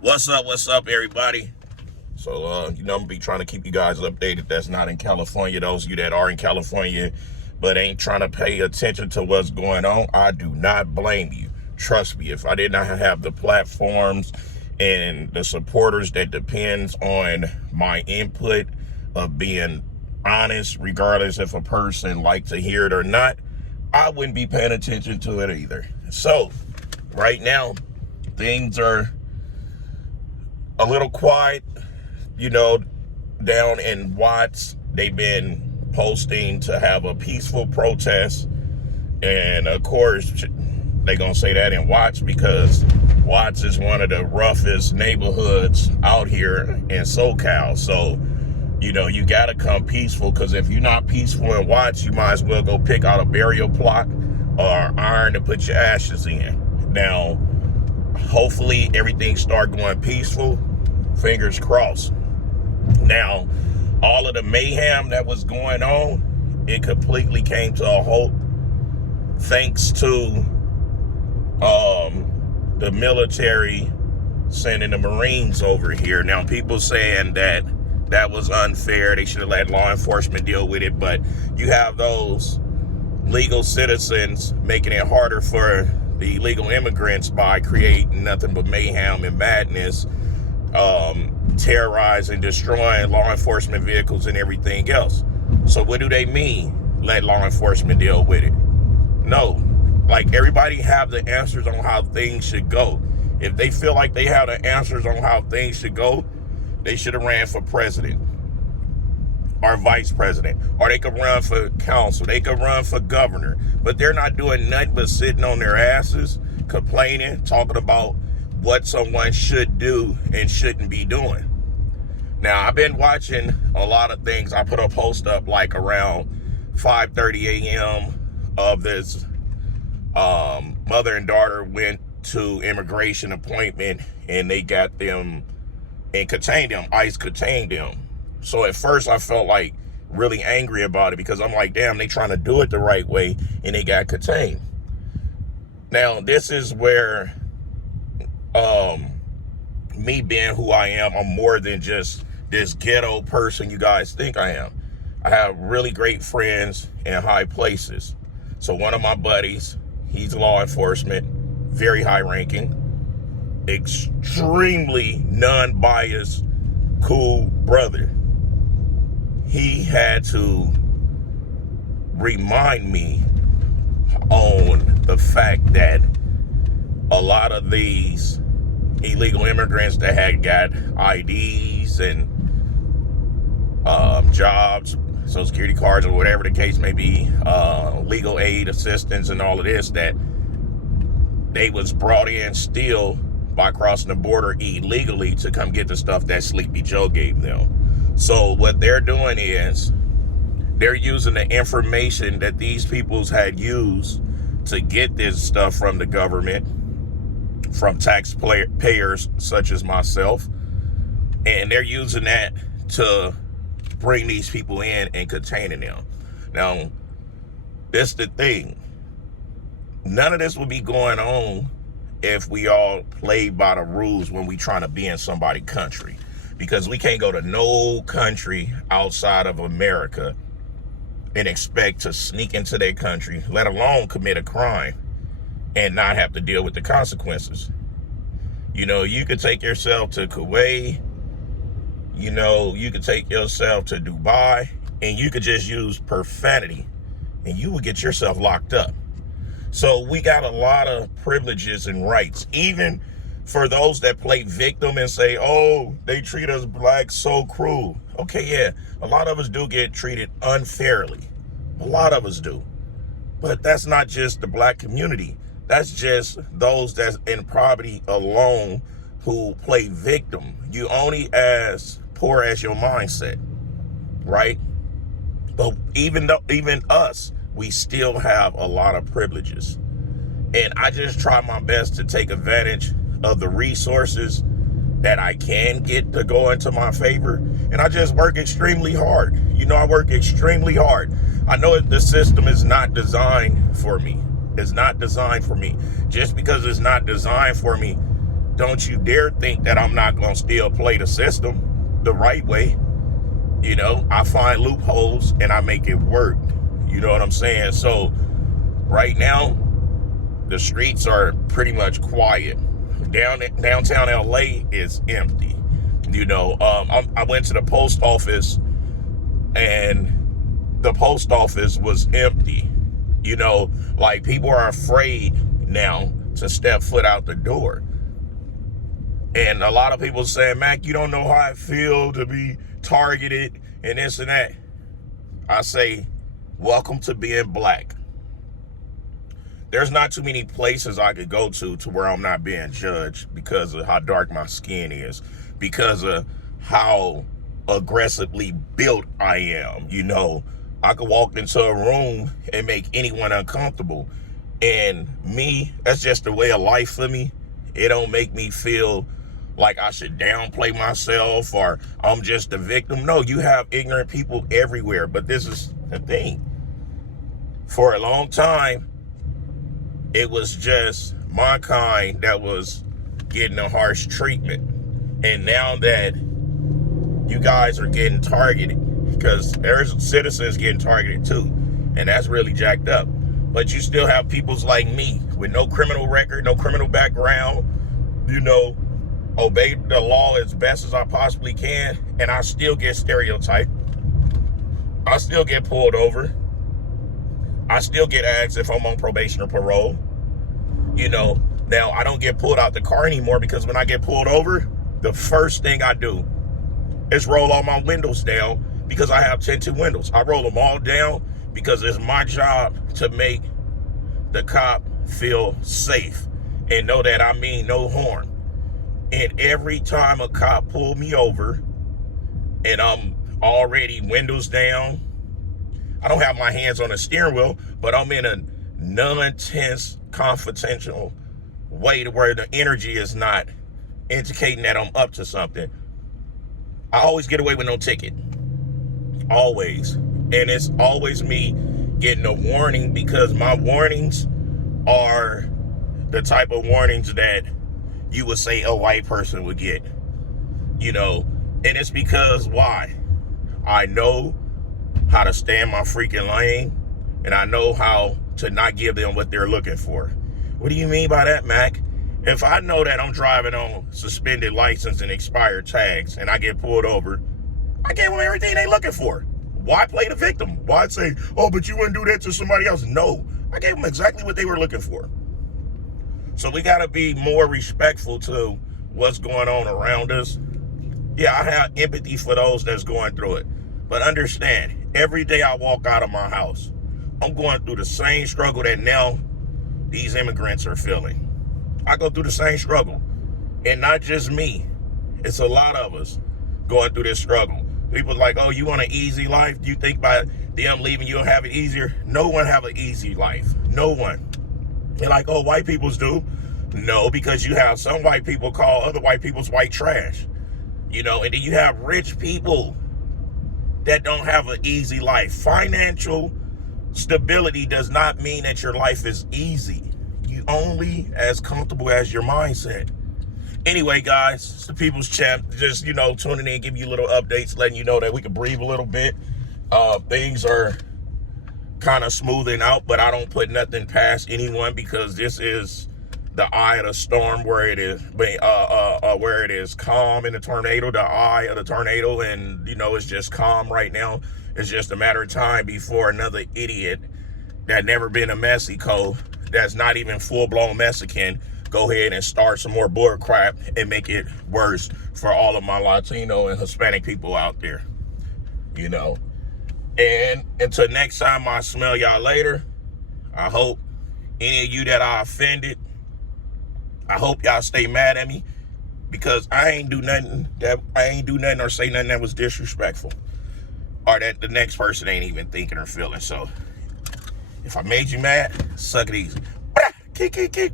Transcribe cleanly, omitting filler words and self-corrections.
What's up, everybody? So, I'm gonna be trying to keep you guys updated. That's not in California. Those of you that are in California but ain't trying to pay attention to what's going on, I do not blame you. Trust me, if I did not have the platforms and the supporters that depends on my input of being honest, regardless if a person like to hear it or not, I wouldn't be paying attention to it either. So, right now, things are a little quiet, down in Watts. They've been posting to have a peaceful protest. And of course, they're going to say that in Watts because Watts is one of the roughest neighborhoods out here in SoCal. So, you got to come peaceful, because if you're not peaceful in Watts, you might as well go pick out a burial plot or iron to put your ashes in. Now, hopefully everything start going peaceful. Fingers crossed. Now, all of the mayhem that was going on, it completely came to a halt thanks to the military sending the Marines over here. Now, people saying that was unfair. They should have let law enforcement deal with it. But you have those legal citizens making it harder for the illegal immigrants by creating nothing but mayhem and madness, terrorizing, destroying law enforcement vehicles and everything else. So what do they mean, let law enforcement deal with it? No. Like, everybody have the answers on how things should go. If they feel like they have the answers on how things should go, they should have ran for president or vice president, or they could run for council, they could run for governor. But they're not doing nothing but sitting on their asses, complaining, talking about what someone should do and shouldn't be doing. Now, I've been watching a lot of things. I put a post up like around 5:30 a.m. of this mother and daughter went to immigration appointment, and they got them and contained them. ICE contained them. So at first I felt like really angry about it, because I'm like, damn, they trying to do it the right way and they got contained. Now, this is where me being who I am, I'm more than just this ghetto person you guys think I am. I have really great friends in high places. So one of my buddies, he's law enforcement, very high ranking, extremely non-biased, cool brother. He had to remind me on the fact that a lot of these illegal immigrants that had got IDs and jobs, Social Security cards, or whatever the case may be, legal aid assistance and all of this, that they was brought in still by crossing the border illegally to come get the stuff that Sleepy Joe gave them. So what they're doing is they're using the information that these peoples had used to get this stuff from the government, from taxpayers such as myself, and they're using that to bring these people in and containing them. Now, that's the thing. None of this would be going on if we all played by the rules when we trying to be in somebody's country. Because we can't go to no country outside of America and expect to sneak into their country, let alone commit a crime, and not have to deal with the consequences. You could take yourself to Kuwait, you could take yourself to Dubai, and you could just use profanity, and you would get yourself locked up. So we got a lot of privileges and rights, even for those that play victim and say, oh, they treat us blacks so cruel. Okay, yeah, a lot of us do get treated unfairly. A lot of us do. But that's not just the black community. That's just those that's in poverty alone who play victim. You only as poor as your mindset, right? But even us, we still have a lot of privileges. And I just try my best to take advantage of the resources that I can get to go into my favor. And I just work extremely hard. I work extremely hard. I know the system is not designed for me. It's not designed for me. Just because it's not designed for me don't you dare think that I'm not going to still play the system the right way. You know, I find loopholes and I make it work. You know what I'm saying? So right now, the streets are pretty much quiet. Downtown LA is empty. You know, I went to the post office and the post office was empty. You know, like people are afraid now to step foot out the door. And a lot of people saying, Mac, you don't know how I feel to be targeted and this and that. I say, welcome to being black. There's not too many places I could go to where I'm not being judged because of how dark my skin is, because of how aggressively built I am. You know, I could walk into a room and make anyone uncomfortable. And me, that's just the way of life for me. It don't make me feel like I should downplay myself or I'm just a victim. No, you have ignorant people everywhere. But this is the thing. For a long time, it was just my kind that was getting a harsh treatment. And now that you guys are getting targeted, because there's citizens getting targeted too, and that's really jacked up. But you still have peoples like me with no criminal record, no criminal background, you know, obey the law as best as I possibly can, and I still get stereotyped. I still get pulled over. I still get asked if I'm on probation or parole. You know, now I don't get pulled out the car anymore because when I get pulled over, the first thing I do is roll all my windows down because I have tinted windows. I roll them all down because it's my job to make the cop feel safe and know that I mean no harm. And every time a cop pulled me over and I'm already windows down, I don't have my hands on the steering wheel, but I'm in a non-tense, confidential way to where the energy is not indicating that I'm up to something. I always get away with no ticket. Always. And it's always me getting a warning because my warnings are the type of warnings that you would say a white person would get. You know, and it's because why? I know how to stay in my freaking lane, and I know how to not give them what they're looking for. What do you mean by that, Mac? If I know that I'm driving on suspended license and expired tags and I get pulled over, I gave them everything they looking for. Why play the victim? Why say, oh, but you wouldn't do that to somebody else? No, I gave them exactly what they were looking for. So we got to be more respectful to what's going on around us. Yeah, I have empathy for those that's going through it. But understand, every day I walk out of my house, I'm going through the same struggle that now these immigrants are feeling. I go through the same struggle. And not just me. It's a lot of us going through this struggle. People like, oh, you want an easy life? Do you think by them leaving you'll have it easier? No one have an easy life. No one. They're like, oh, white peoples do. No, because you have some white people call other white people's white trash. You know, and then you have rich people that don't have an easy life. Financial stability does not mean that your life is easy. You only as comfortable as your mindset. Anyway, guys, it's the People's Champ. Just, you know, tuning in, give you little updates, letting you know that we can breathe a little bit. Things are kind of smoothing out, but I don't put nothing past anyone because this is the eye of the storm where it is calm in the tornado, the eye of the tornado, and, you know, it's just calm right now. It's just a matter of time before another idiot that never been to Mexico, that's not even full-blown Mexican, go ahead and start some more bull crap and make it worse for all of my Latino and Hispanic people out there, you know. And until next time, I smell y'all later. I hope any of you that I offended, I hope y'all stay mad at me because I ain't do nothing or say nothing that was disrespectful or that the next person ain't even thinking or feeling. So if I made you mad, suck it easy. Kick.